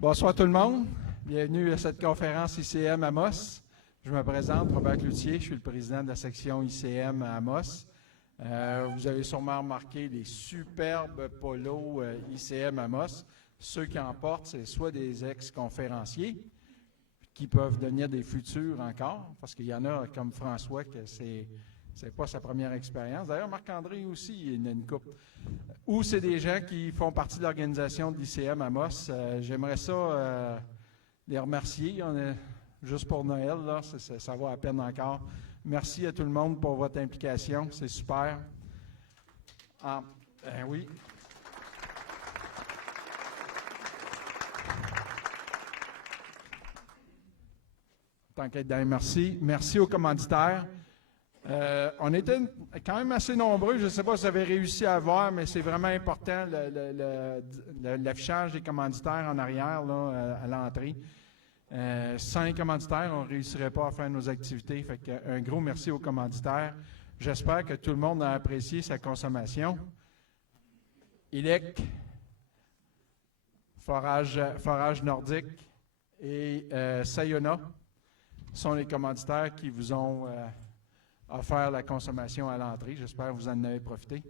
Bonsoir tout le monde. Bienvenue à cette conférence ICM Amos. Je me présente, Robert Cloutier, je suis le président de la section ICM à Amos. Vous avez sûrement remarqué les superbes polos ICM Amos. Ceux qui en portent, c'est soit des ex-conférenciers qui peuvent devenir des futurs encore, parce qu'il y en a comme François que c'est pas sa première expérience. D'ailleurs, Marc-André aussi, il a une coupe. Ou c'est des gens qui font partie de l'organisation de l'ICM Amos. J'aimerais ça les remercier. On est juste pour Noël, là, ça vaut à peine encore. Merci à tout le monde pour votre implication. C'est super. Oui. Tant qu'être dans les merci. Merci aux commanditaires. On était quand même assez nombreux. Je ne sais pas si vous avez réussi à voir, mais c'est vraiment important l'affichage des commanditaires en arrière là, à l'entrée. Sans les commanditaires, on ne réussirait pas à faire nos activités. Fait un gros merci aux commanditaires. J'espère que tout le monde a apprécié sa consommation. ILEC, Forage Nordique et Sayona sont les commanditaires qui vous ont offert la consommation à l'entrée. J'espère que vous en avez profité.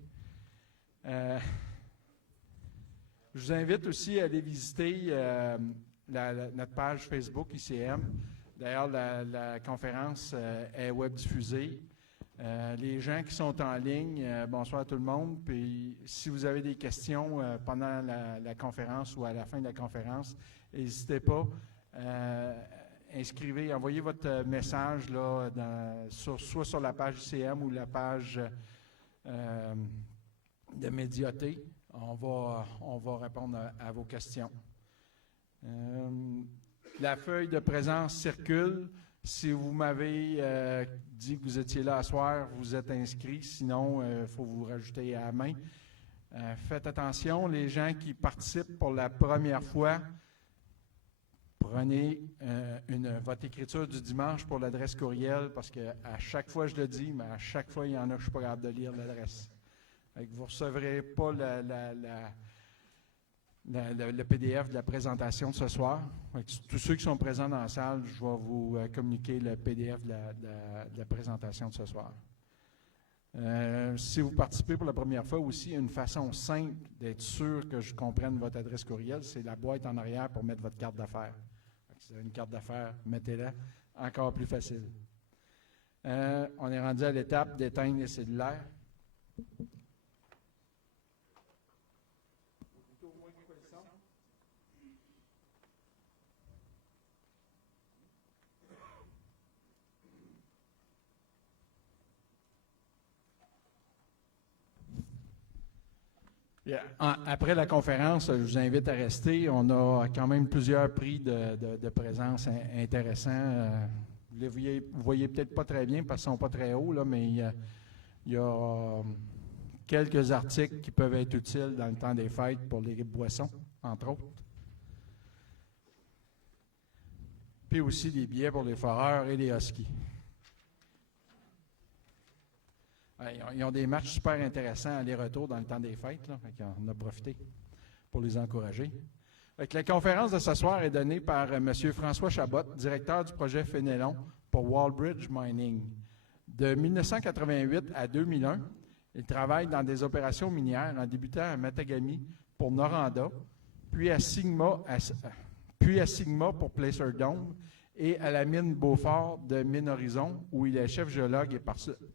Je vous invite aussi à aller visiter notre page Facebook ICM. D'ailleurs, la conférence est web diffusée. Les gens qui sont en ligne, bonsoir à tout le monde. Puis, si vous avez des questions pendant la conférence ou à la fin de la conférence, n'hésitez pas. Inscrivez, envoyez votre message là, soit sur la page ICM ou la page de Médiaté. On va répondre à vos questions. La feuille de présence circule. Si vous m'avez dit que vous étiez là à soir, vous êtes inscrit. Sinon, il faut vous rajouter à la main. Faites attention, les gens qui participent pour la première fois, prenez votre écriture du dimanche pour l'adresse courriel, parce qu'à chaque fois, je le dis, mais à chaque fois, il y en a que je ne suis pas capable de lire l'adresse. Vous ne recevrez pas le PDF de la présentation de ce soir. Tous ceux qui sont présents dans la salle, je vais vous communiquer le PDF de la présentation de ce soir. Si vous participez pour la première fois aussi, une façon simple d'être sûr que je comprenne votre adresse courriel, c'est la boîte en arrière pour mettre votre carte d'affaires. Si vous avez une carte d'affaires, mettez-la. Encore plus facile. On est rendu à l'étape d'éteindre les cellulaires. Après la conférence, je vous invite à rester. On a quand même plusieurs prix de présence intéressants. Vous ne voyez peut-être pas très bien parce qu'ils ne sont pas très hauts, là, mais il y a quelques articles qui peuvent être utiles dans le temps des fêtes pour les boissons, entre autres. Puis aussi des billets pour les foreurs et les huskies. Ils ont des matchs super intéressants aller-retour dans le temps des fêtes. Là, on a profité pour les encourager. La conférence de ce soir est donnée par M. François Chabot, directeur du projet Fénelon pour Wallbridge Mining. De 1988 à 2001, il travaille dans des opérations minières en débutant à Matagami pour Noranda, puis à Sigma pour Placer Dome et à la mine Beaufort de Mine Horizon, où il est chef géologue et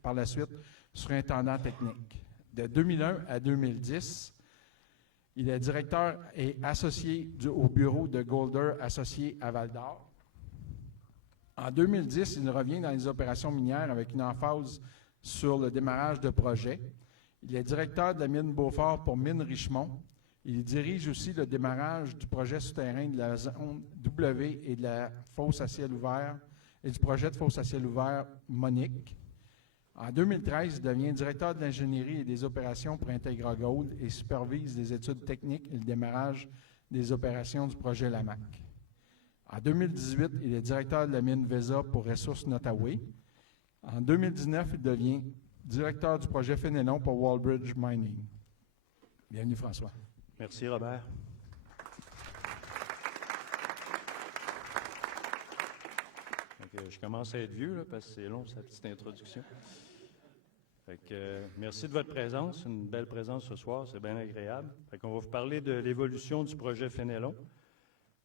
par la suite surintendant technique. De 2001 à 2010, il est directeur et associé au bureau de Golder Associés à Val-d'Or. En 2010, il revient dans les opérations minières avec une emphase sur le démarrage de projets. Il est directeur de la mine Beaufort pour Mine Richemont. Il dirige aussi le démarrage du projet souterrain de la zone W et de la fosse à ciel ouvert et du projet de fosse à ciel ouvert Monique. En 2013, il devient directeur de l'ingénierie et des opérations pour Integra Gold et supervise les études techniques et le démarrage des opérations du projet Lamac. En 2018, il est directeur de la mine VESA pour Ressources Nottaway. En 2019, il devient directeur du projet Fénelon pour Wallbridge Mining. Bienvenue, François. Merci, Robert. je commence à être vieux, là, parce que c'est long, sa petite introduction. Fait que, merci de votre présence, une belle présence ce soir, c'est bien agréable. Fait qu'on va vous parler de l'évolution du projet Fénelon.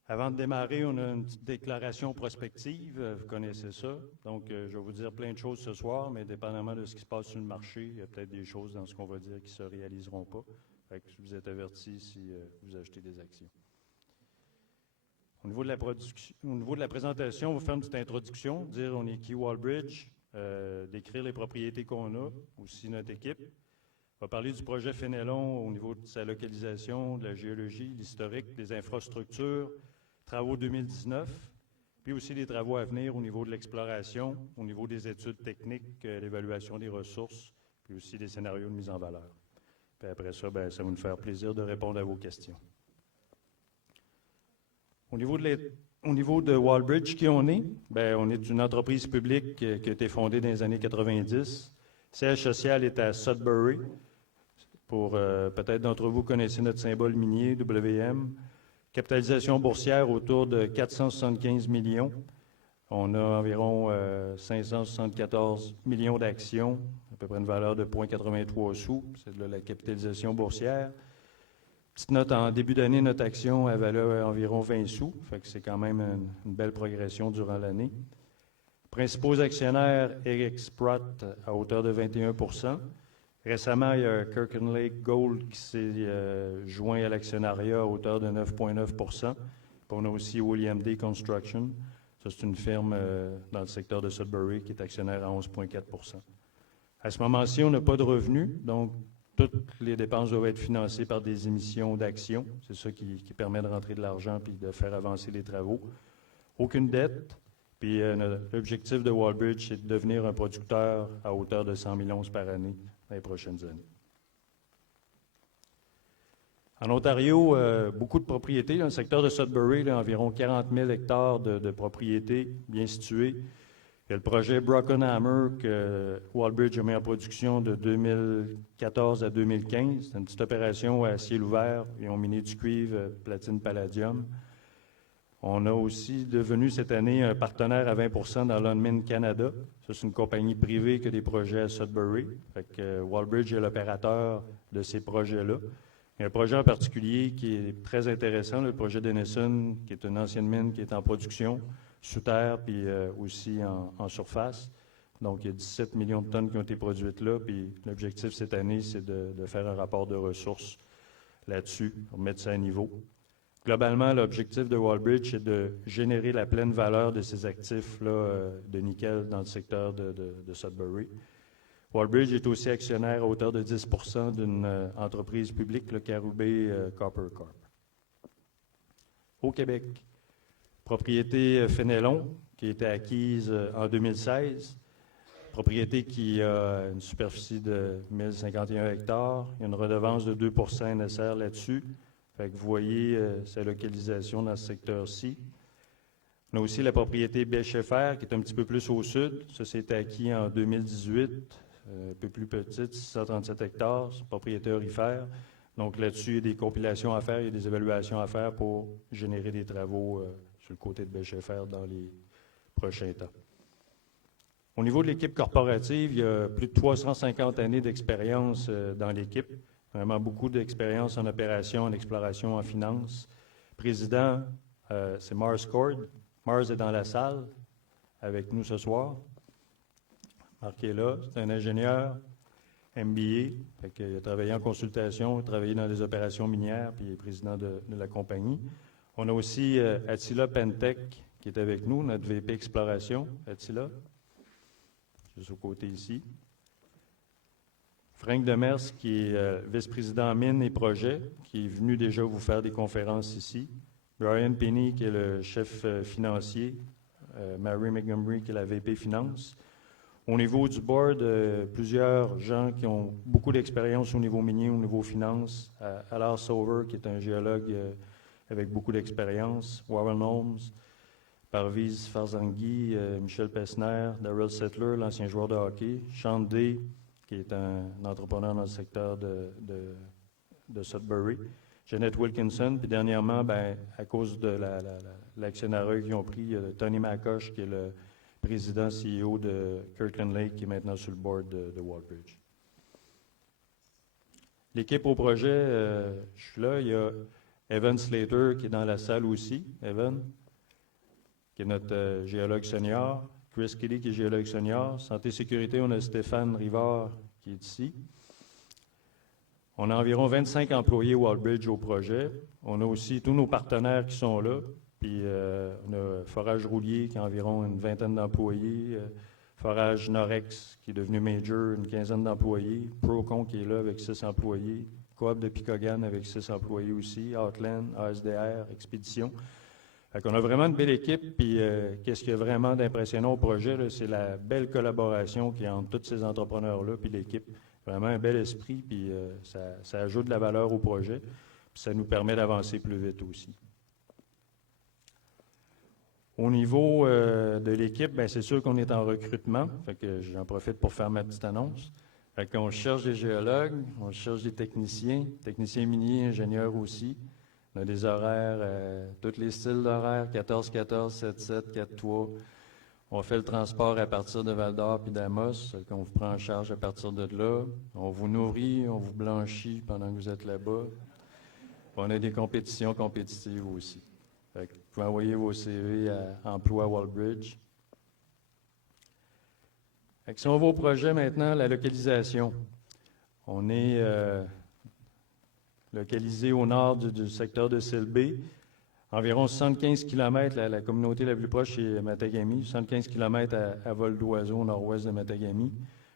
Avant de démarrer, on a une petite déclaration prospective, vous connaissez ça. Donc, je vais vous dire plein de choses ce soir, mais dépendamment de ce qui se passe sur le marché, il y a peut-être des choses dans ce qu'on va dire qui ne se réaliseront pas. Fait que vous êtes avertis si vous achetez des actions. Au niveau de la présentation, on va faire une petite introduction, dire on est qui Wallbridge, décrire les propriétés qu'on a, aussi notre équipe. On va parler du projet Fénelon au niveau de sa localisation, de la géologie, l'historique, des infrastructures, travaux 2019, puis aussi les travaux à venir au niveau de l'exploration, au niveau des études techniques, l'évaluation des ressources, puis aussi des scénarios de mise en valeur. Puis après ça, bien, ça va nous faire plaisir de répondre à vos questions. Au niveau de Wallbridge, qui on est? Bien, on est une entreprise publique qui a été fondée dans les années 90. Siège social est à Sudbury. Pour peut-être d'entre vous connaissez notre symbole minier, WM. Capitalisation boursière autour de 475 millions. On a environ 574 millions d'actions, à peu près une valeur de 0,83 sous. C'est de la capitalisation boursière. Petite note, en début d'année, notre action a valu environ 20 sous, fait que c'est quand même une belle progression durant l'année. Principaux actionnaires, Eric Sprott à hauteur de 21 %. Récemment, il y a Kirkland Lake Gold qui s'est joint à l'actionnariat à hauteur de 9,9 %. Puis on a aussi William D. Construction. Ça, c'est une firme dans le secteur de Sudbury qui est actionnaire à 11,4 %. À ce moment-ci, on n'a pas de revenus, donc toutes les dépenses doivent être financées par des émissions d'actions. C'est ça qui permet de rentrer de l'argent puis de faire avancer les travaux. Aucune dette. Puis l'objectif de Wallbridge, c'est de devenir un producteur à hauteur de 100 millions par année dans les prochaines années. En Ontario, beaucoup de propriétés. Dans le secteur de Sudbury, là, environ 40 000 hectares de propriétés bien situées. Il y a le projet Brockenhammer que Wallbridge a mis en production de 2014 à 2015. C'est une petite opération à ciel ouvert. Ils ont miné du cuivre, platine, palladium. On a aussi devenu cette année un partenaire à 20 % dans Lonmin Canada. Ça, c'est une compagnie privée qui a des projets à Sudbury. Fait que Wallbridge est l'opérateur de ces projets-là. Il y a un projet en particulier qui est très intéressant, le projet Denison, qui est une ancienne mine qui est en production, sous terre, puis aussi en surface. Donc, il y a 17 millions de tonnes qui ont été produites là, puis l'objectif cette année, c'est de faire un rapport de ressources là-dessus, pour mettre ça à niveau. Globalement, l'objectif de Wallbridge, c'est de générer la pleine valeur de ces actifs-là de nickel dans le secteur de Sudbury. Wallbridge est aussi actionnaire à hauteur de 10 % d'une entreprise publique, le Carubé Copper Corp. Au Québec, propriété Fénelon, qui a été acquise en 2016. Propriété qui a une superficie de 1051 hectares. Il y a une redevance de 2 % NSR là-dessus. Fait que vous voyez sa localisation dans ce secteur-ci. On a aussi la propriété Belcheffer, qui est un petit peu plus au sud. Ça, c'est acquis en 2018, un peu plus petite, 637 hectares, propriété aurifère. Donc là-dessus, il y a des compilations à faire, il y a des évaluations à faire pour générer des travaux sur le côté de Belcheffer dans les prochains temps. Au niveau de l'équipe corporative, il y a plus de 350 années d'expérience dans l'équipe. Vraiment beaucoup d'expérience en opération, en exploration, en finance. Président, c'est Mars Cord. Mars est dans la salle avec nous ce soir. Marqué là, c'est un ingénieur MBA. Fait qu'il a travaillé en consultation, il a travaillé dans les opérations minières, puis il est président de la compagnie. On a aussi Attila Pentek qui est avec nous, notre VP Exploration. Attila, juste au côté ici. Frank Demers, qui est vice-président mines et projets, qui est venu déjà vous faire des conférences ici. Brian Penny, qui est le chef financier. Mary Montgomery, qui est la VP Finance. Au niveau du board, plusieurs gens qui ont beaucoup d'expérience au niveau minier, au niveau finance. Allard Sauver, qui est un géologue avec beaucoup d'expérience. Warren Holmes, Parviz Farzangi, Michel Pessner, Darrell Settler, l'ancien joueur de hockey. Sean Day, qui est un entrepreneur dans le secteur de Sudbury. Jeannette Wilkinson, puis dernièrement, à cause de l'actionnariat qu'ils ont pris, Tony McCosh, qui est le président CEO de Kirkland Lake, qui est maintenant sur le board de Wallbridge. L'équipe au projet, je suis là, il y a Evan Slater qui est dans la salle aussi, Evan, qui est notre géologue senior, Chris Kelly qui est géologue senior, Santé Sécurité, on a Stéphane Rivard qui est ici. On a environ 25 employés Wallbridge au projet. On a aussi tous nos partenaires qui sont là. Puis on a Forage Roulier qui a environ une vingtaine d'employés. Forage Norex qui est devenu major, une quinzaine d'employés. Procon qui est là avec 6 employés. Coop de Picogan avec 6 employés aussi. Outland, ASDR, Expédition. Fait qu'on a vraiment une belle équipe. Puis qu'est-ce qui est vraiment d'impressionnant au projet, là, c'est la belle collaboration qu'il y a entre tous ces entrepreneurs-là puis l'équipe. Vraiment un bel esprit, puis ça ajoute de la valeur au projet, puis ça nous permet d'avancer plus vite aussi. Au niveau de l'équipe, bien, c'est sûr qu'on est en recrutement, fait que j'en profite pour faire ma petite annonce. Fait qu'on cherche des géologues, on cherche des techniciens miniers, ingénieurs aussi. On a des horaires, tous les styles d'horaires, 14-14, 7-7, 4-3. On fait le transport à partir de Val-d'Or puis d'Amos, qu'on vous prend en charge à partir de là. On vous nourrit, on vous blanchit pendant que vous êtes là-bas. On a des compétitions compétitives aussi. Fait que vous pouvez envoyer vos CV à Emploi Wallbridge. Fait que si on va au projet maintenant, la localisation. On est localisé au nord du secteur de Silbé. Environ 75 km, la communauté la plus proche est Matagami, 75 km à vol d'oiseau au nord-ouest de Matagami.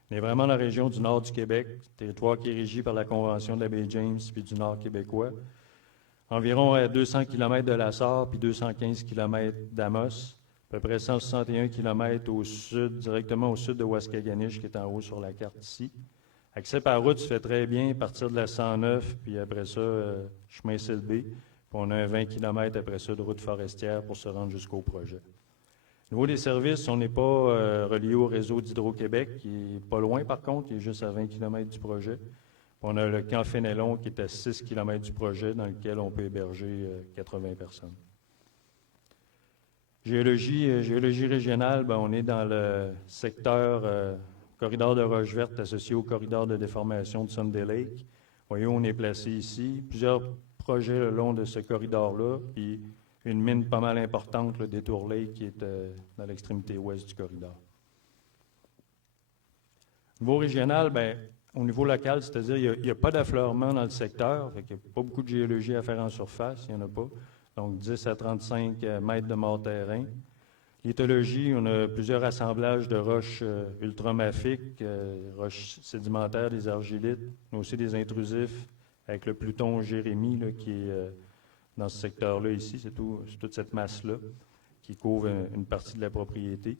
On est vraiment dans la région du nord du Québec, territoire qui est régi par la Convention de la baie James puis du nord québécois. Environ à 200 km de La Sarre puis 215 km d'Amos, à peu près 161 km au sud, directement au sud de Waskaganish, qui est en haut sur la carte ici. Accès par route se fait très bien, à partir de la 109, puis après ça, chemin Silbé. On a un 20 km après ça de route forestière pour se rendre jusqu'au projet. Au niveau des services, on n'est pas relié au réseau d'Hydro-Québec, qui est pas loin par contre, qui est juste à 20 km du projet. Puis on a le camp Fénelon qui est à 6 km du projet, dans lequel on peut héberger 80 personnes. Géologie régionale, bien, on est dans le secteur corridor de roche verte associé au corridor de déformation de Sunday Lake. Vous voyez où on est placé ici. Plusieurs projets le long de ce corridor-là, puis une mine pas mal importante, le Détour Lake, qui est dans l'extrémité ouest du corridor. Au niveau régional, bien, au niveau local, c'est-à-dire il n'y a pas d'affleurement dans le secteur, fait qu'il n'y a pas beaucoup de géologie à faire en surface, il n'y en a pas. Donc 10 à 35 mètres de mort-terrain. Lithologie, on a plusieurs assemblages de roches ultramathiques, roches sédimentaires, des argilites, mais aussi des intrusifs, avec le Pluton Jérémie là, qui est dans ce secteur-là ici, c'est toute cette masse-là qui couvre une partie de la propriété.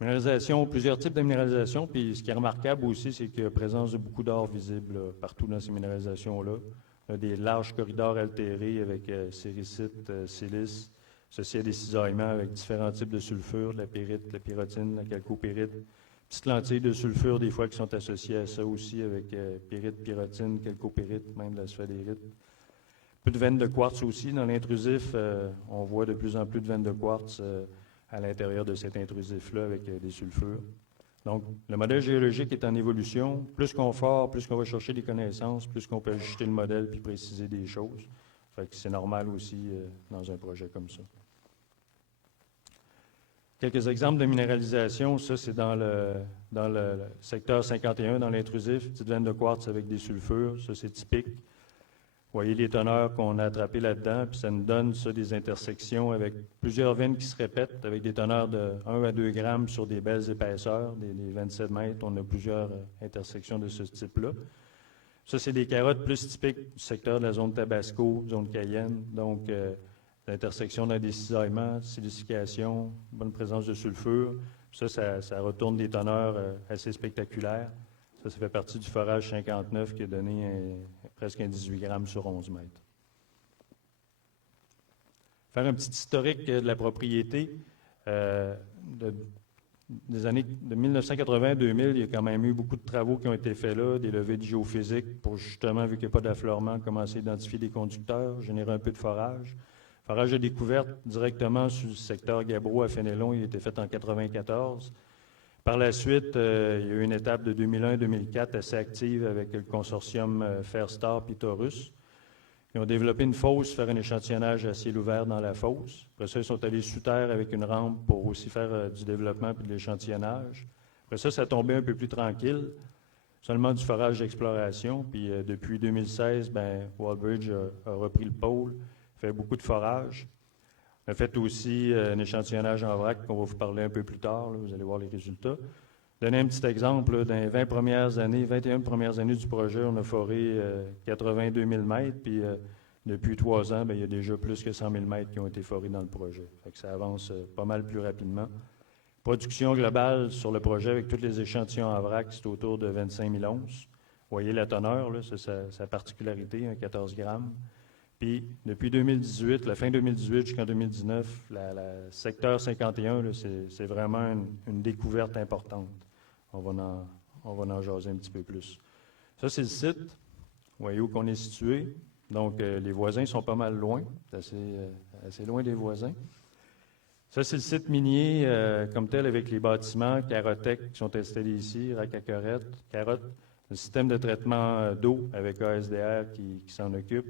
Minéralisation, plusieurs types de minéralisation, puis ce qui est remarquable aussi, c'est qu'il y a présence de beaucoup d'or visible là, partout dans ces minéralisations-là. On a des larges corridors altérés avec séricite, silice, associés à des cisaillements avec différents types de sulfures, la pyrite, la pyrrhotine, la calcopyrite. Petites lentilles de sulfure, des fois, qui sont associées à ça aussi, avec pyrite, pyrrhotine, calcopyrite, même de la sphalerite. Peu de veines de quartz aussi. Dans l'intrusif, on voit de plus en plus de veines de quartz à l'intérieur de cet intrusif-là avec des sulfures. Donc, le modèle géologique est en évolution. Plus qu'on fort, plus qu'on va chercher des connaissances, plus qu'on peut ajuster le modèle puis préciser des choses. Fait que c'est normal aussi dans un projet comme ça. Quelques exemples de minéralisation, ça c'est dans le secteur 51, dans l'intrusif, petite veine de quartz avec des sulfures, ça c'est typique. Vous voyez les teneurs qu'on a attrapées là-dedans, puis ça nous donne ça des intersections avec plusieurs veines qui se répètent, avec des teneurs de 1 à 2 grammes sur des belles épaisseurs, des 27 mètres, on a plusieurs intersections de ce type-là. Ça c'est des carottes plus typiques du secteur de la zone Tabasco, zone Cayenne, donc l'intersection dans des cisaillements, silicification, bonne présence de sulfure. Ça retourne des teneurs assez spectaculaires. Ça fait partie du forage 59 qui a donné presque un 18 grammes sur 11 mètres. Faire un petit historique de la propriété. Des années de 1980 à 2000, il y a quand même eu beaucoup de travaux qui ont été faits là, des levées de géophysique pour justement, vu qu'il n'y a pas d'affleurement, commencer à identifier des conducteurs, générer un peu de forage. Forage de découverte directement sur le secteur Gabbro à Fénelon, il a été fait en 1994. Par la suite, il y a eu une étape de 2001-2004 assez active avec le consortium Fairstar et Taurus. Ils ont développé une fosse, faire un échantillonnage à ciel ouvert dans la fosse. Après ça, ils sont allés sous terre avec une rampe pour aussi faire du développement et de l'échantillonnage. Après ça, ça a tombé un peu plus tranquille, seulement du forage d'exploration. Puis depuis 2016, Wallbridge a repris le pôle, fait beaucoup de forage. On a fait aussi un échantillonnage en vrac qu'on va vous parler un peu plus tard, là, vous allez voir les résultats. Donner un petit exemple, là, dans les 21 premières années du projet, on a foré 82 000 mètres, puis depuis 3 ans, il y a déjà plus que 100 000 mètres qui ont été forés dans le projet. Fait que ça avance pas mal plus rapidement. Production globale sur le projet avec tous les échantillons en vrac, c'est autour de 25 000 onces. Vous voyez la teneur, là, c'est sa particularité, 14 grammes. Puis, depuis 2018, la fin 2018 jusqu'en 2019, le secteur 51, là, c'est vraiment une découverte importante. On va en jaser un petit peu plus. Ça, c'est le site. Vous voyez où qu'on est situé. Donc, les voisins sont pas mal loin. C'est assez loin des voisins. Ça, c'est le site minier comme tel avec les bâtiments Carotec qui sont installés ici, Rac à Carotte, le système de traitement d'eau avec ASDR qui s'en occupe.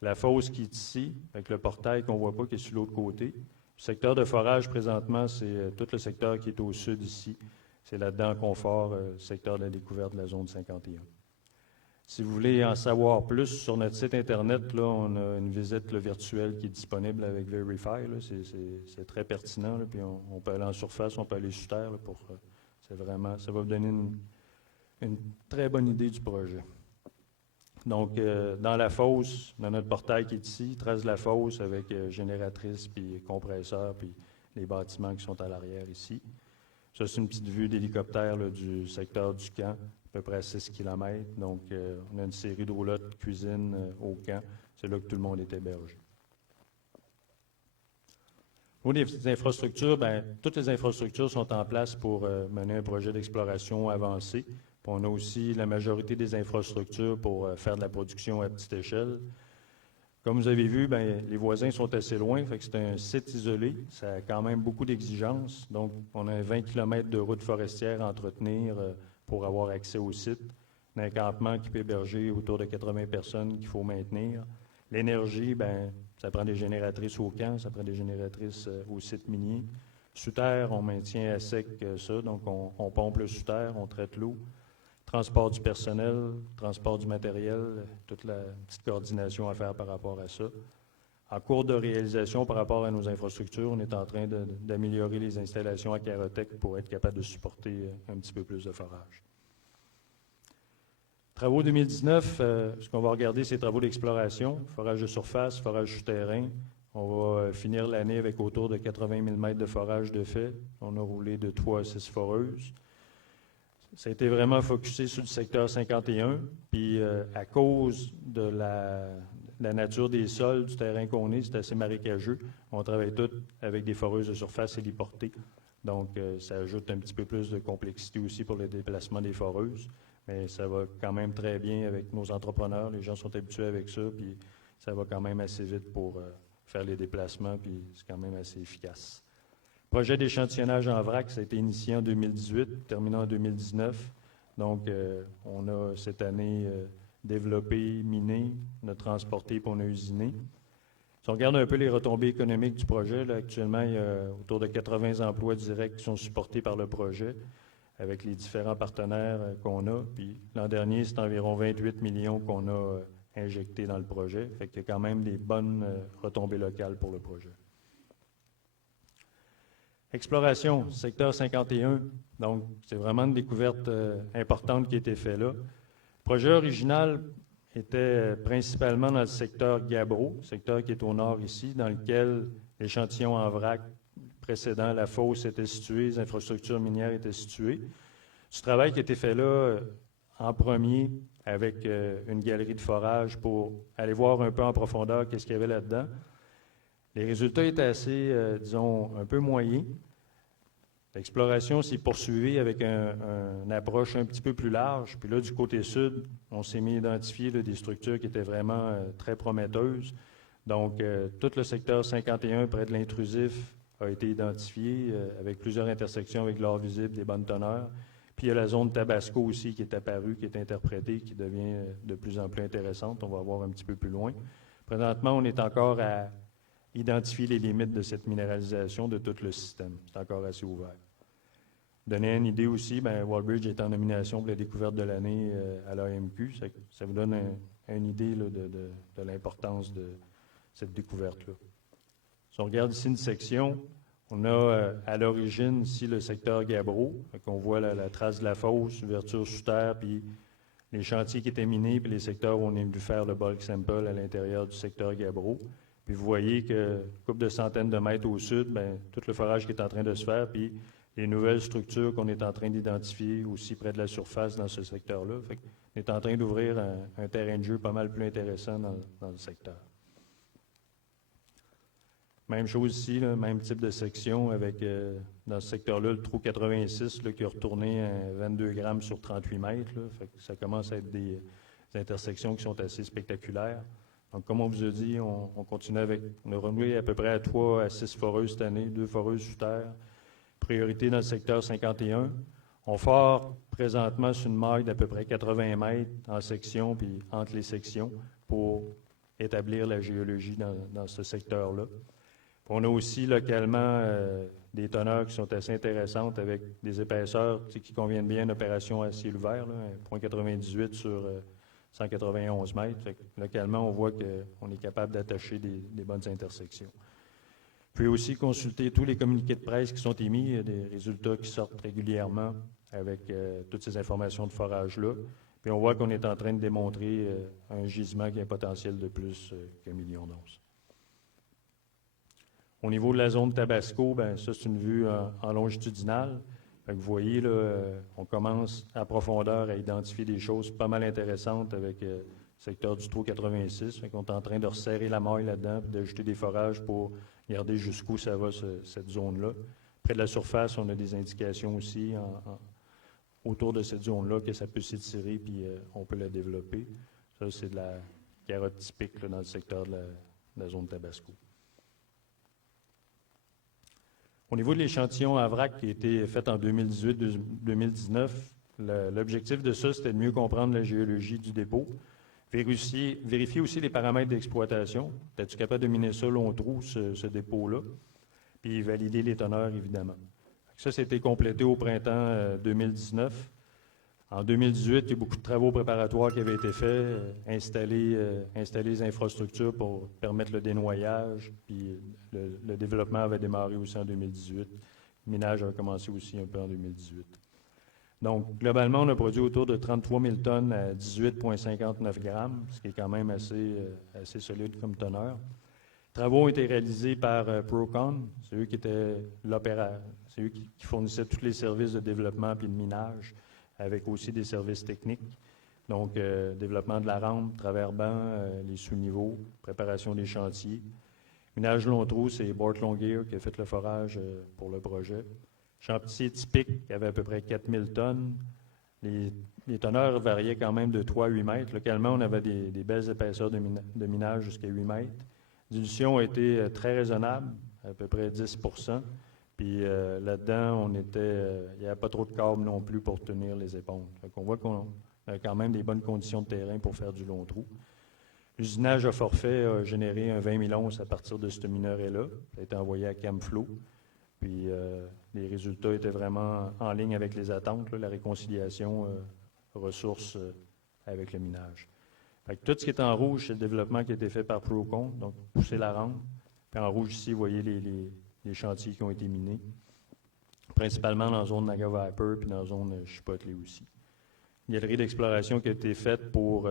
La fosse qui est ici, avec le portail qu'on ne voit pas, qui est sur l'autre côté. Le secteur de forage, présentement, c'est tout le secteur qui est au sud ici. C'est là-dedans qu'on fore le secteur de la découverte de la zone 51. Si vous voulez en savoir plus, sur notre site Internet, là, on a une visite virtuelle qui est disponible avec Verify. C'est très pertinent. Là, puis on peut aller en surface, on peut aller sur terre. Là, ça va vous donner une très bonne idée du projet. Donc, dans la fosse, dans notre portail qui est ici, trace de la fosse avec génératrice, puis compresseur, puis les bâtiments qui sont à l'arrière ici. Ça, c'est une petite vue d'hélicoptère là, du secteur du camp, à peu près à 6 km. Donc, on a une série de roulottes cuisine au camp. C'est là que tout le monde est hébergé. Au niveau des infrastructures, toutes les infrastructures sont en place pour mener un projet d'exploration avancé. Puis on a aussi la majorité des infrastructures pour faire de la production à petite échelle. Comme vous avez vu, les voisins sont assez loin, fait que c'est un site isolé. Ça a quand même beaucoup d'exigences. Donc, on a 20 km de route forestière à entretenir pour avoir accès au site. Un campement qui peut héberger autour de 80 personnes qu'il faut maintenir. L'énergie, ça prend des génératrices au camp, ça prend des génératrices au site minier. Sous terre, on maintient à sec ça, donc on pompe le sous terre, on traite l'eau. Transport du personnel, transport du matériel, toute la petite coordination à faire par rapport à ça. En cours de réalisation par rapport à nos infrastructures, on est en train d'améliorer les installations à Carotec pour être capable de supporter un petit peu plus de forage. Travaux 2019, ce qu'on va regarder, c'est travaux d'exploration, forage de surface, forage souterrain. On va finir l'année avec autour de 80 000 mètres de forage de fait. On a roulé de 3 à 6 foreuses. Ça a été vraiment focusé sur le secteur 51, puis à cause de la nature des sols, du terrain qu'on est, c'est assez marécageux. On travaille tout avec des foreuses de surface héliportées. Donc, ça ajoute un petit peu plus de complexité aussi pour le déplacement des foreuses. Mais ça va quand même très bien avec nos entrepreneurs. Les gens sont habitués avec ça, puis ça va quand même assez vite pour faire les déplacements, puis c'est quand même assez efficace. Projet d'échantillonnage en vrac, ça a été initié en 2018, terminé en 2019. Donc, on a cette année développé, miné, on a transporté puis on a usiné. Si on regarde un peu les retombées économiques du projet, là, actuellement, il y a autour de 80 emplois directs qui sont supportés par le projet avec les différents partenaires qu'on a. Puis l'an dernier, c'est environ 28 millions qu'on a injectés dans le projet. Fait qu'il y a quand même des bonnes retombées locales pour le projet. Exploration, secteur 51. Donc, c'est vraiment une découverte importante qui a été faite là. Le projet original était principalement dans le secteur Gabbro, secteur qui est au nord ici, dans lequel l'échantillon en vrac précédent, la fosse était située, les infrastructures minières étaient situées. Ce travail qui a été fait là en premier avec une galerie de forage pour aller voir un peu en profondeur qu'est-ce qu'il y avait là-dedans. Les résultats étaient assez, disons, un peu moyens. L'exploration s'est poursuivie avec une approche un petit peu plus large. Puis là, du côté sud, on s'est mis à identifier là, des structures qui étaient vraiment très prometteuses. Donc, tout le secteur 51 près de l'intrusif a été identifié avec plusieurs intersections avec l'or visible des bonnes teneurs. Puis il y a la zone Tabasco aussi qui est apparue, qui est interprétée, qui devient de plus en plus intéressante. On va voir un petit peu plus loin. Présentement, on est encore à identifier les limites de cette minéralisation de tout le système. C'est encore assez ouvert. Donner une idée aussi, Wallbridge est en nomination pour la découverte de l'année à l'AMQ. Ça vous donne une idée là, de l'importance de cette découverte-là. Si on regarde ici une section, on a à l'origine ici le secteur Gabbro. On voit la trace de la fosse, l'ouverture sous terre, puis les chantiers qui étaient minés, puis les secteurs où on est venu faire le bulk sample à l'intérieur du secteur Gabbro. Puis vous voyez que, couple de centaines de mètres au sud, tout le forage qui est en train de se faire, puis les nouvelles structures qu'on est en train d'identifier aussi près de la surface dans ce secteur-là. Fait qu'on est en train d'ouvrir un terrain de jeu pas mal plus intéressant dans le secteur. Même chose ici, là, même type de section avec, dans ce secteur-là, le trou 86 là, qui a retourné à 22 grammes sur 38 mètres. Là, fait que ça commence à être des intersections qui sont assez spectaculaires. Donc, comme on vous a dit, on continue avec, on a renoué à peu près à 3 à 6 foreuses cette année, 2 foreuses sous terre. Priorité dans le secteur 51. On fore présentement sur une maille d'à peu près 80 mètres en section, puis entre les sections, pour établir la géologie dans ce secteur-là. On a aussi localement des teneurs qui sont assez intéressantes avec des épaisseurs qui conviennent bien à une opération à ciel ouvert, là, 0,98 sur 191 mètres. Fait que, localement, on voit qu'on est capable d'attacher des bonnes intersections. Puis aussi consulter tous les communiqués de presse qui sont émis, il y a des résultats qui sortent régulièrement avec toutes ces informations de forage-là. Puis on voit qu'on est en train de démontrer un gisement qui a un potentiel de plus qu'1 million d'onces. Au niveau de la zone Tabasco, ça c'est une vue en longitudinale. Fait que vous voyez, là, on commence à profondeur à identifier des choses pas mal intéressantes avec le secteur du trou 86. Fait qu'on est en train de resserrer la maille là-dedans et d'ajouter des forages pour regarder jusqu'où ça va, cette zone-là. Près de la surface, on a des indications aussi autour de cette zone-là que ça peut s'étirer puis on peut la développer. Ça, c'est de la carotte typique là, dans le secteur de la zone Tabasco. Au niveau de l'échantillon à vrac qui a été fait en 2018-2019, l'objectif de ça, c'était de mieux comprendre la géologie du dépôt, vérifier aussi les paramètres d'exploitation. Es-tu capable de miner ça long trou, ce dépôt-là? Puis valider les teneurs, évidemment. Ça, c'était complété au printemps 2019. En 2018, il y a beaucoup de travaux préparatoires qui avaient été faits, installer les infrastructures pour permettre le dénoyage, puis le développement avait démarré aussi en 2018. Le minage a commencé aussi un peu en 2018. Donc, globalement, on a produit autour de 33 000 tonnes à 18,59 grammes, ce qui est quand même assez solide comme teneur. Les travaux ont été réalisés par Procon, c'est eux qui étaient l'opérateur, c'est eux qui fournissaient tous les services de développement et de minage, avec aussi des services techniques. Donc, développement de la rampe, travers-banc, les sous-niveaux, préparation des chantiers. Minage long trou, c'est Bort Longyear qui a fait le forage pour le projet. Chantier typique qui avait à peu près 4000 tonnes. Les teneurs variaient quand même de 3 à 8 mètres. Localement, on avait des belles épaisseurs de minage jusqu'à 8 mètres. Dilution a été très raisonnable, à peu près 10 %. Puis là-dedans, il n'y avait pas trop de câbles non plus pour tenir les épaules. On voit qu'on a quand même des bonnes conditions de terrain pour faire du long trou. L'usinage à forfait a généré un 20 000 onces à partir de ce minerai-là. Ça a été envoyé à Camflo. Puis les résultats étaient vraiment en ligne avec les attentes, là, la réconciliation ressources avec le minage. Fait que tout ce qui est en rouge, c'est le développement qui a été fait par Procon, donc pousser la rampe. Puis en rouge ici, vous voyez les chantiers qui ont été minés, principalement dans la zone Naga Viper puis dans la zone Chipotle aussi. Une galerie d'exploration qui a été faite pour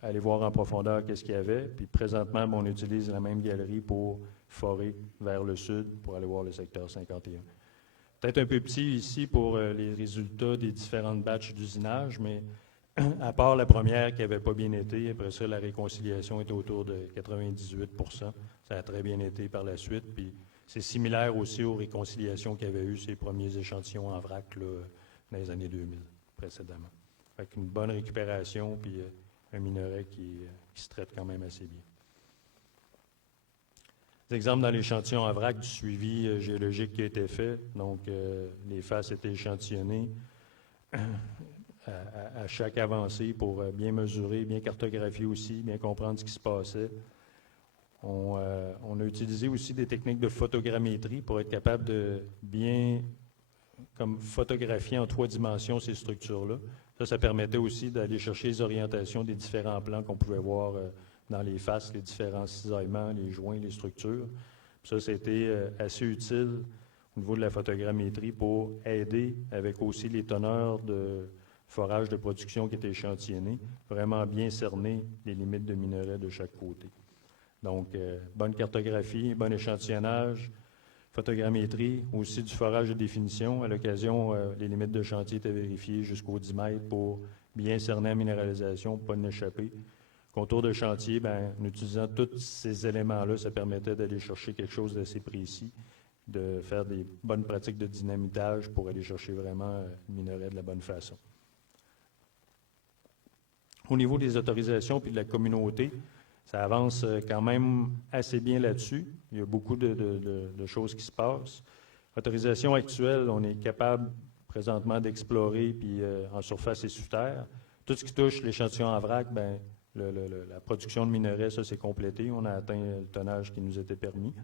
aller voir en profondeur qu'est-ce qu'il y avait. Puis présentement, on utilise la même galerie pour forer vers le sud pour aller voir le secteur 51. Peut-être un peu petit ici pour les résultats des différentes batches d'usinage, mais à part la première qui n'avait pas bien été, après ça, la réconciliation était autour de 98 %. Ça a très bien été par la suite. Puis c'est similaire aussi aux réconciliations qu'il y avait eu ces premiers échantillons en vrac là, dans les années 2000 précédemment. Avec une bonne récupération puis un minerai qui se traite quand même assez bien. Des exemples dans l'échantillon en vrac du suivi géologique qui a été fait. Donc, les faces étaient échantillonnées à chaque avancée pour bien mesurer, bien cartographier aussi, bien comprendre ce qui se passait. On a utilisé aussi des techniques de photogrammétrie pour être capable de bien comme photographier en 3 dimensions ces structures-là. Ça permettait aussi d'aller chercher les orientations des différents plans qu'on pouvait voir dans les faces, les différents cisaillements, les joints, les structures. Puis ça, c'était assez utile au niveau de la photogrammétrie pour aider avec aussi les teneurs de forage de production qui étaient échantillonnés, vraiment bien cerner les limites de minerais de chaque côté. Donc, bonne cartographie, bon échantillonnage, photogrammétrie, aussi du forage de définition. À l'occasion, les limites de chantier étaient vérifiées jusqu'au 10 mètres pour bien cerner la minéralisation, pas en échapper. Contour de chantier, bien, en utilisant tous ces éléments-là, ça permettait d'aller chercher quelque chose d'assez précis, de faire des bonnes pratiques de dynamitage pour aller chercher vraiment le minerai de la bonne façon. Au niveau des autorisations puis de la communauté, ça avance quand même assez bien là-dessus. Il y a beaucoup de choses qui se passent. Autorisation actuelle, on est capable présentement d'explorer puis en surface et sous terre. Tout ce qui touche l'échantillon en vrac, bien, la production de minerais, ça s'est complété. On a atteint le tonnage qui nous était permis.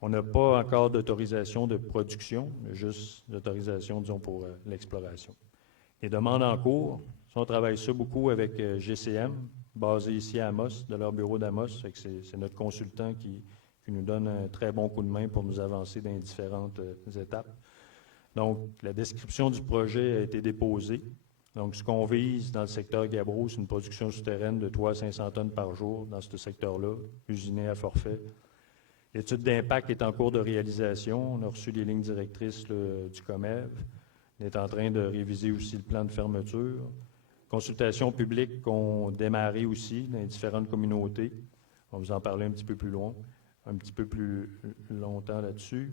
On n'a pas encore d'autorisation de production, mais juste d'autorisation, disons, pour l'exploration. Les demandes en cours, on travaille ça beaucoup avec GCM, basé ici à Amos, de leur bureau d'Amos. C'est notre consultant qui nous donne un très bon coup de main pour nous avancer dans les différentes étapes. Donc, la description du projet a été déposée. Donc, ce qu'on vise dans le secteur Gabbro, c'est une production souterraine de 300 à 500 tonnes par jour dans ce secteur-là, usiné à forfait. L'étude d'impact est en cours de réalisation. On a reçu les lignes directrices du COMEV. On est en train de réviser aussi le plan de fermeture. Consultations publiques ont démarré aussi dans les différentes communautés. On va vous en parler un petit peu plus loin, un petit peu plus longtemps là-dessus.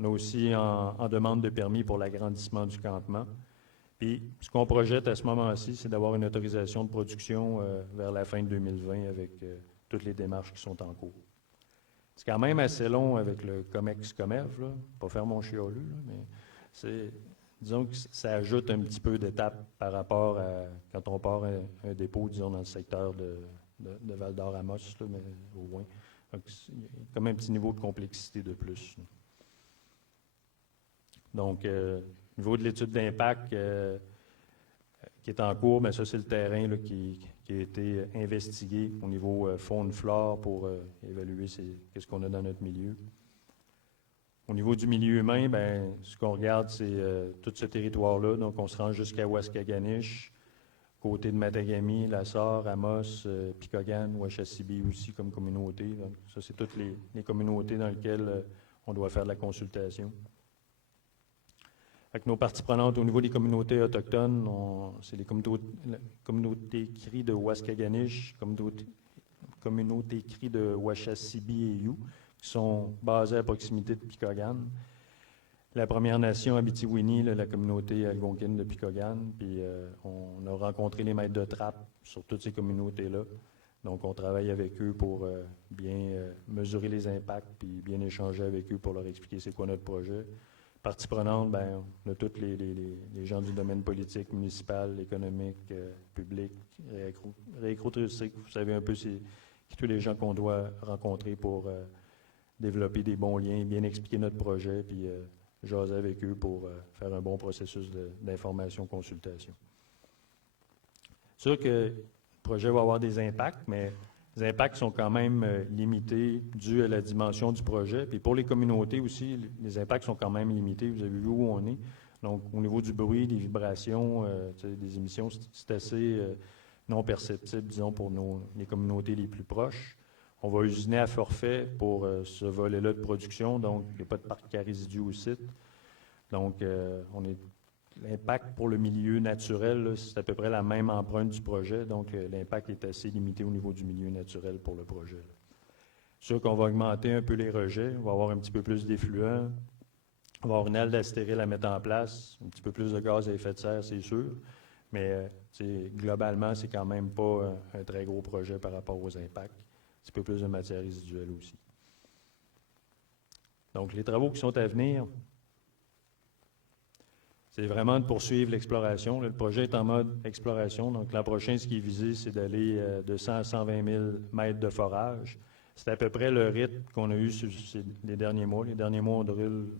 On a aussi en demande de permis pour l'agrandissement du campement. Puis, ce qu'on projette à ce moment-ci, c'est d'avoir une autorisation de production vers la fin de 2020 avec toutes les démarches qui sont en cours. C'est quand même assez long avec le COMEX-COMEV, là. Pas faire mon chialu, là, mais c'est... Disons que ça ajoute un petit peu d'étape par rapport à quand on part un dépôt, disons, dans le secteur de Val-d'Or-Amos, là, mais au loin. Donc, il y a comme un petit niveau de complexité de plus. Donc, au niveau de l'étude d'impact qui est en cours, bien, ça, c'est le terrain là, qui a été investigué au niveau faune-flore pour évaluer qu'est-ce qu'on a dans notre milieu. Au niveau du milieu humain, bien, ce qu'on regarde, c'est tout ce territoire-là. Donc, on se rend jusqu'à Waskaganish, côté de Matagami, Lassar, Amos, Picogan, Ouachasibi aussi comme communauté. Donc, ça, c'est toutes les communautés dans lesquelles on doit faire de la consultation. Avec nos parties prenantes au niveau des communautés autochtones, c'est les communautés cris de Waskaganish, communautés cris de Ouachasibi et You, qui sont basés à proximité de Picogan. La Première Nation Abitiwini, la communauté algonquine de Picogan, puis on a rencontré les maîtres de trappe sur toutes ces communautés-là. Donc, on travaille avec eux pour bien mesurer les impacts, puis bien échanger avec eux pour leur expliquer c'est quoi notre projet. Partie prenante, bien, on a tous les gens du domaine politique, municipal, économique, public, réécro-touristique. Vous savez un peu c'est tous les gens qu'on doit rencontrer pour développer des bons liens, bien expliquer notre projet, puis jaser avec eux pour faire un bon processus d'information-consultation. C'est sûr que le projet va avoir des impacts, mais les impacts sont quand même limités dû à la dimension du projet. Puis pour les communautés aussi, les impacts sont quand même limités. Vous avez vu où on est. Donc, au niveau du bruit, des vibrations, des émissions, c'est assez non perceptible, disons, pour les communautés les plus proches. On va usiner à forfait pour ce volet-là de production, donc il n'y a pas de parc à résidus au site. Donc, l'impact pour le milieu naturel, là, c'est à peu près la même empreinte du projet, donc l'impact est assez limité au niveau du milieu naturel pour le projet. Là. C'est sûr qu'on va augmenter un peu les rejets, on va avoir un petit peu plus d'effluents, on va avoir une aile d'acétéryle à mettre en place, un petit peu plus de gaz à effet de serre, c'est sûr, mais globalement, c'est quand même pas un très gros projet par rapport aux impacts. Un petit peu plus de matière résiduelle aussi. Donc, les travaux qui sont à venir, c'est vraiment de poursuivre l'exploration. Le projet est en mode exploration. Donc, l'an prochain, ce qui est visé, c'est d'aller de 100 à 120 000 mètres de forage. C'est à peu près le rythme qu'on a eu sur les derniers mois. Les derniers mois,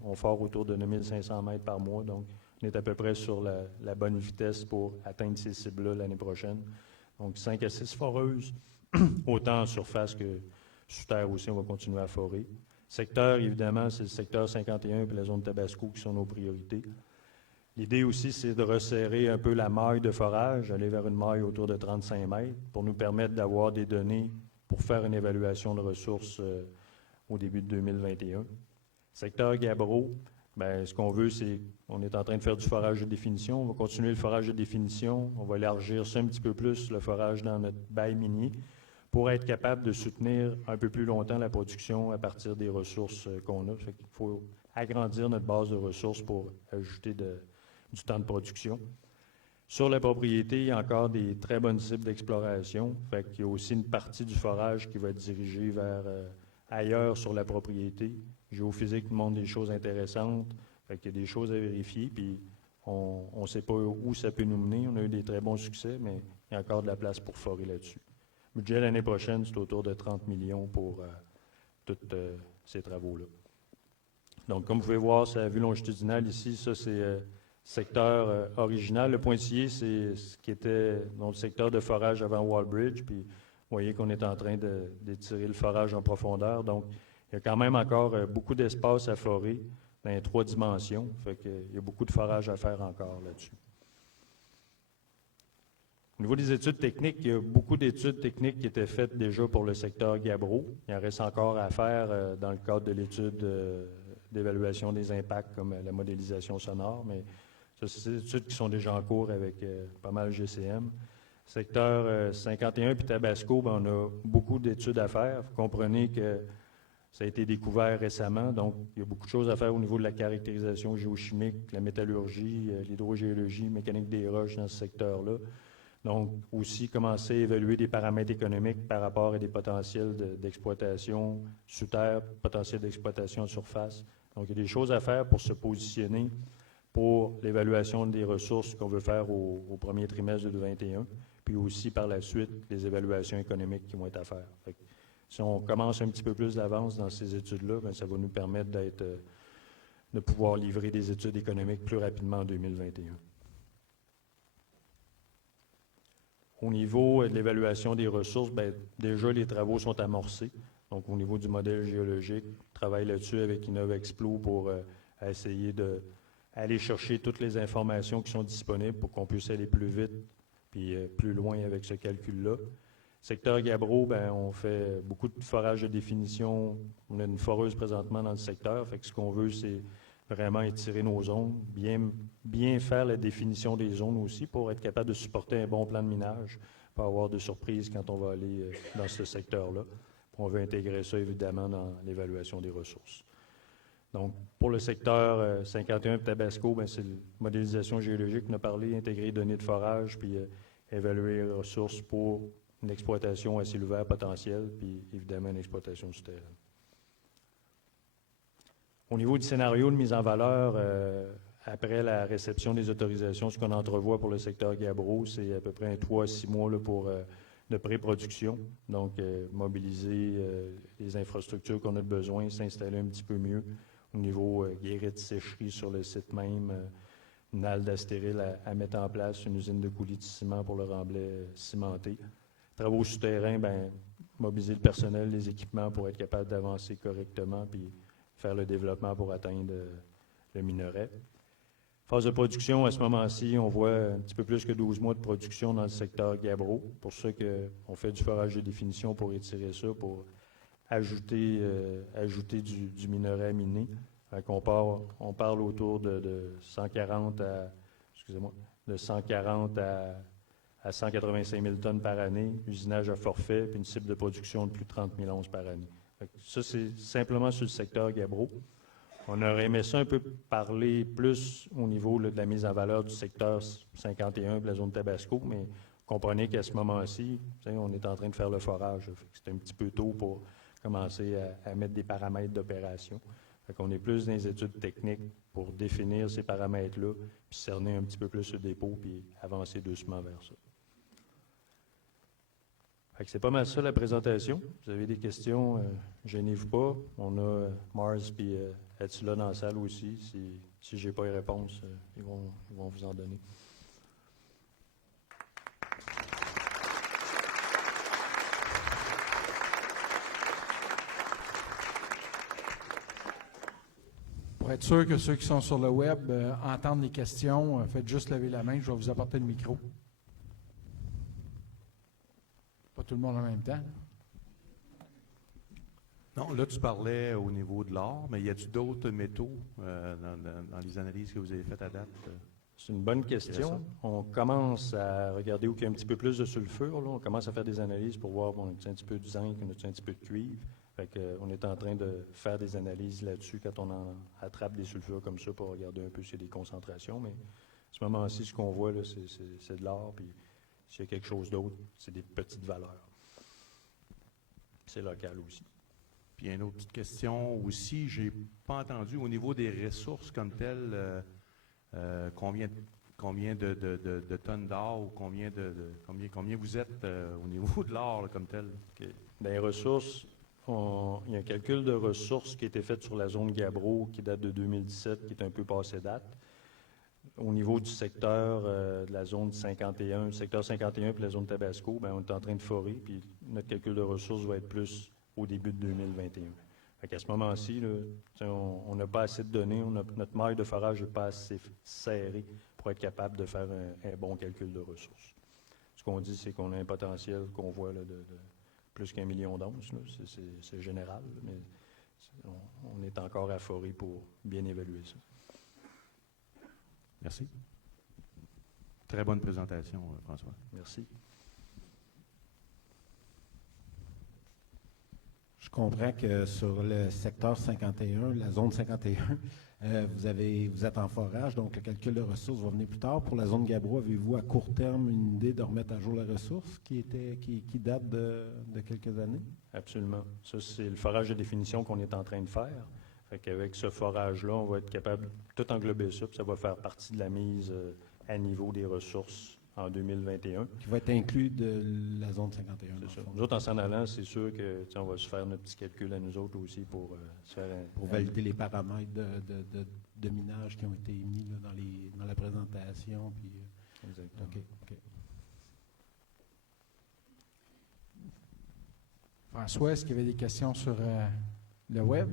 on fore autour de 9 500 mètres par mois. Donc, on est à peu près sur la bonne vitesse pour atteindre ces cibles-là l'année prochaine. Donc, 5 à 6 foreuses, autant en surface que sous terre aussi, on va continuer à forer. Secteur, évidemment, c'est le secteur 51 et la zone Tabasco qui sont nos priorités. L'idée aussi, c'est de resserrer un peu la maille de forage, aller vers une maille autour de 35 mètres pour nous permettre d'avoir des données pour faire une évaluation de ressources au début de 2021. Secteur Gabbro, bien, ce qu'on veut, c'est qu'on est en train de faire du forage de définition. On va continuer le forage de définition. On va élargir ça un petit peu plus, le forage dans notre bail minier, pour être capable de soutenir un peu plus longtemps la production à partir des ressources qu'on a. Fait qu'il faut agrandir notre base de ressources pour ajouter du temps de production. Sur la propriété, il y a encore des très bonnes cibles d'exploration. Fait qu'il y a aussi une partie du forage qui va être dirigée vers ailleurs sur la propriété. Géophysique nous montre des choses intéressantes. Fait qu'il y a des choses à vérifier, puis on ne sait pas où ça peut nous mener. On a eu des très bons succès, mais il y a encore de la place pour forer là-dessus. Le budget l'année prochaine, c'est autour de 30 millions pour tous ces travaux-là. Donc, comme vous pouvez voir, c'est la vue longitudinale ici. Ça, c'est secteur original. Le pointillé, c'est ce qui était dans le secteur de forage avant Wallbridge. Puis, vous voyez qu'on est en train d'étirer le forage en profondeur. Donc, il y a quand même encore beaucoup d'espace à forer dans les 3 dimensions. Fait qu'il y a beaucoup de forage à faire encore là-dessus. Au niveau des études techniques, il y a beaucoup d'études techniques qui étaient faites déjà pour le secteur Gabbro. Il en reste encore à faire dans le cadre de l'étude d'évaluation des impacts comme la modélisation sonore, mais ça, c'est des études qui sont déjà en cours avec pas mal GCM. Secteur 51 puis Tabasco, ben, on a beaucoup d'études à faire. Vous comprenez que ça a été découvert récemment, donc il y a beaucoup de choses à faire au niveau de la caractérisation géochimique, la métallurgie, l'hydrogéologie, mécanique des roches dans ce secteur-là. Donc, aussi commencer à évaluer des paramètres économiques par rapport à des potentiels d'exploitation sous terre, potentiels d'exploitation en surface. Donc, il y a des choses à faire pour se positionner pour l'évaluation des ressources qu'on veut faire au premier trimestre de 2021, puis aussi par la suite, les évaluations économiques qui vont être à faire. Fait que, si on commence un petit peu plus d'avance dans ces études-là, bien, ça va nous permettre de pouvoir livrer des études économiques plus rapidement en 2021. Au niveau de l'évaluation des ressources, bien, déjà les travaux sont amorcés. Donc, au niveau du modèle géologique, on travaille là-dessus avec InnovExplo pour essayer d'aller chercher toutes les informations qui sont disponibles pour qu'on puisse aller plus vite puis plus loin avec ce calcul-là. Secteur Gabbro, bien, on fait beaucoup de forage de définition. On a une foreuse présentement dans le secteur. Fait que ce qu'on veut, c'est vraiment étirer nos zones, bien faire la définition des zones aussi pour être capable de supporter un bon plan de minage, pas avoir de surprises quand on va aller dans ce secteur-là. On veut intégrer ça, évidemment, dans l'évaluation des ressources. Donc, pour le secteur 51 Tabasco, bien, c'est la modélisation géologique qu'on a parlé, intégrer les données de forage, puis évaluer les ressources pour une exploitation à ciel ouvert potentielle, puis évidemment une exploitation souterraine. Au niveau du scénario de mise en valeur, après la réception des autorisations, ce qu'on entrevoit pour le secteur Gabbro, c'est à peu près 3 à 6 mois là, pour de pré-production. Donc, mobiliser les infrastructures qu'on a besoin, s'installer un petit peu mieux au niveau guérite, sécherie sur le site même, une halle d'astérile à mettre en place, une usine de coulis de ciment pour le remblai cimenté. Travaux souterrains, bien, mobiliser le personnel, les équipements pour être capable d'avancer correctement, puis faire le développement pour atteindre le minerai. Phase de production, à ce moment-ci, on voit un petit peu plus que 12 mois de production dans le secteur Gabbro. Pour ça qu'on fait du forage de définition pour étirer ça, pour ajouter du minerai à miner. On parle autour de 140 à 185 000 tonnes par année, usinage à forfait, puis une cible de production de plus de 30 000 onces par année. Ça, c'est simplement sur le secteur Gabbro. On aurait aimé ça un peu parler plus au niveau là, de la mise en valeur du secteur 51 de la zone Tabasco, mais comprenez qu'à ce moment-ci, on est en train de faire le forage. C'est un petit peu tôt pour commencer à mettre des paramètres d'opération. Fait qu'on est plus dans les études techniques pour définir ces paramètres-là, puis cerner un petit peu plus le dépôt, puis avancer doucement vers ça. Fait que c'est pas mal ça la présentation. Vous avez des questions, gênez-vous pas. On a Mars puis Attila dans la salle aussi. Si j'ai pas les réponses, ils vont vous en donner. Pour être sûr que ceux qui sont sur le web entendent les questions, faites juste lever la main, je vais vous apporter le micro. Pas tout le monde en même temps. Non, là, tu parlais au niveau de l'or, mais y a-t-il d'autres métaux dans les analyses que vous avez faites à date? C'est une bonne question. On commence à regarder où il y a un petit peu plus de sulfure. Là. On commence à faire des analyses pour voir, bon, on a un petit peu de zinc, on a un petit peu de cuivre. Fait que, on est en train de faire des analyses là-dessus quand on attrape des sulfures comme ça pour regarder un peu s'il y a des concentrations. Mais à ce moment-ci, ce qu'on voit, là, c'est de l'or. Puis s'il y a quelque chose d'autre, c'est des petites valeurs. C'est local aussi. Puis une autre petite question aussi, j'ai pas entendu au niveau des ressources comme telles, combien de tonnes d'or ou combien vous êtes au niveau de l'or là, comme tel? Okay. Dans les ressources, il y a un calcul de ressources qui a été fait sur la zone Gabbro qui date de 2017, qui est un peu passé date. Au niveau du secteur de la zone 51, le secteur 51 puis la zone Tabasco, ben, on est en train de forer, puis notre calcul de ressources va être plus au début de 2021. Fait qu'à ce moment-ci, là, on n'a pas assez de données, notre maille de forage n'est pas assez serrée pour être capable de faire un bon calcul de ressources. Ce qu'on dit, c'est qu'on a un potentiel qu'on voit là, de plus qu'1 million d'onces. C'est général, mais on est encore à forer pour bien évaluer ça. Merci. Très bonne présentation, François. Merci. Je comprends que sur le secteur 51, la zone 51, vous êtes en forage, donc le calcul de ressources va venir plus tard. Pour la zone Gabbro, avez-vous à court terme une idée de remettre à jour la ressource qui date de quelques années? Absolument. Ça, c'est le forage de définition qu'on est en train de faire. Fait qu'avec ce forage-là, on va être capable de tout englober ça, puis ça va faire partie de la mise à niveau des ressources en 2021. Qui va être inclus de la zone 51. C'est ça. Nous autres, en s'en allant, c'est sûr que on va se faire notre petit calcul à nous autres aussi pour se faire pour valider les paramètres de minage qui ont été mis là, dans la présentation. Puis, exactement. OK. François, est-ce qu'il y avait des questions sur le web?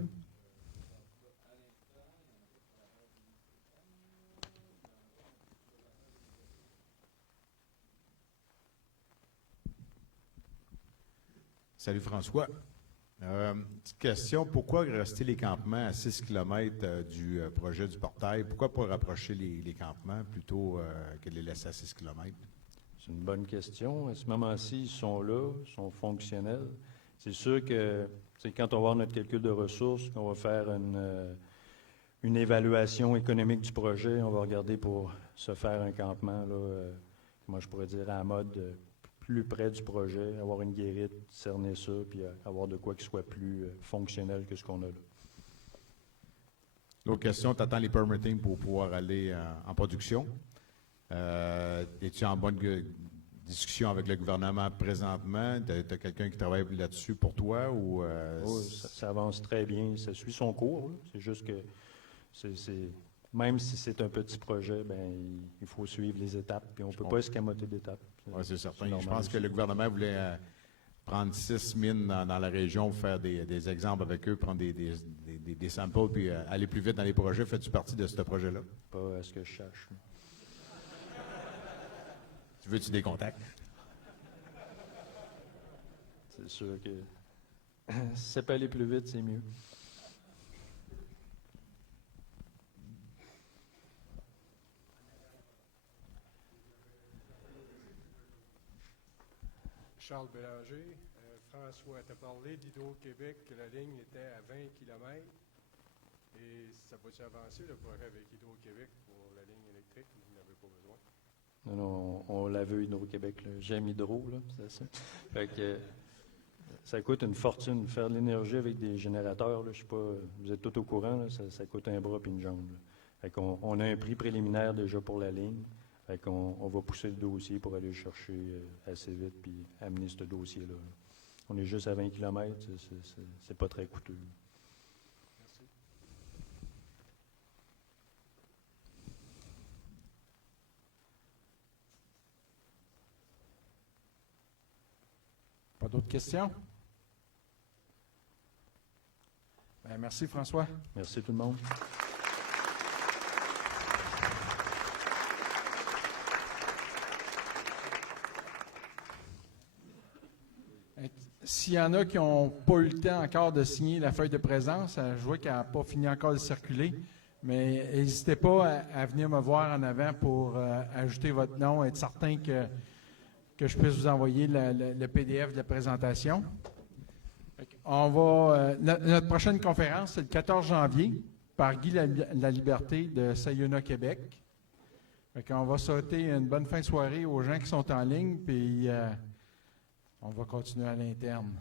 Salut François. Petite question, pourquoi rester les campements à 6 km du projet du portail? Pourquoi pas rapprocher les campements plutôt que de les laisser à 6 km? C'est une bonne question. À ce moment-ci, ils sont là, ils sont fonctionnels. C'est sûr que quand on va voir notre calcul de ressources, qu'on va faire une évaluation économique du projet, on va regarder pour se faire un campement, là, comment je pourrais dire, à la mode plus près du projet, avoir une guérite, cerner ça, puis avoir de quoi qui soit plus fonctionnel que ce qu'on a là. L'autre question, tu attends les permitting pour pouvoir aller en production. Es-tu en bonne discussion avec le gouvernement présentement? Tu as quelqu'un qui travaille là-dessus pour toi? Ou, ça avance très bien, ça suit son cours. Là. C'est juste que même si c'est un petit projet, ben il faut suivre les étapes, puis on ne peut pas escamoter d'étapes. Oui, c'est certain. Je pense que le gouvernement voulait prendre 6 mines dans la région, faire des exemples avec eux, prendre des samples, puis aller plus vite dans les projets. Fais-tu partie de ce projet-là? Pas à ce que je cherche. Tu veux-tu des contacts? C'est sûr que si ça peut aller plus vite, c'est mieux. Charles Bélanger. François, tu as parlé d'Hydro-Québec, que la ligne était à 20 km. Et ça va-tu avancer le projet avec Hydro-Québec pour la ligne électrique ou vous n'avez pas besoin? Non, on la veut Hydro-Québec. J'aime Hydro, là, c'est ça. Fait que Ça coûte une fortune. Faire de l'énergie avec des générateurs, là, je sais pas, vous êtes tout au courant, là, ça coûte un bras et une jambe. Là. Fait qu'on on a un prix préliminaire déjà pour la ligne. Fait qu'on on va pousser le dossier pour aller le chercher assez vite puis amener ce dossier-là. On est juste à 20 km, c'est pas très coûteux. Pas d'autres questions? Bien, merci, François. Merci tout le monde. S'il y en a qui n'ont pas eu le temps encore de signer la feuille de présence, je vois qu'elle n'a pas fini encore de circuler, mais n'hésitez pas à venir me voir en avant pour ajouter votre nom, être certain que je puisse vous envoyer le PDF de la présentation. Notre prochaine conférence, c'est le 14 janvier, par Guy La Liberté de Sayona, Québec. On va souhaiter une bonne fin de soirée aux gens qui sont en ligne, puis on va continuer à l'interne.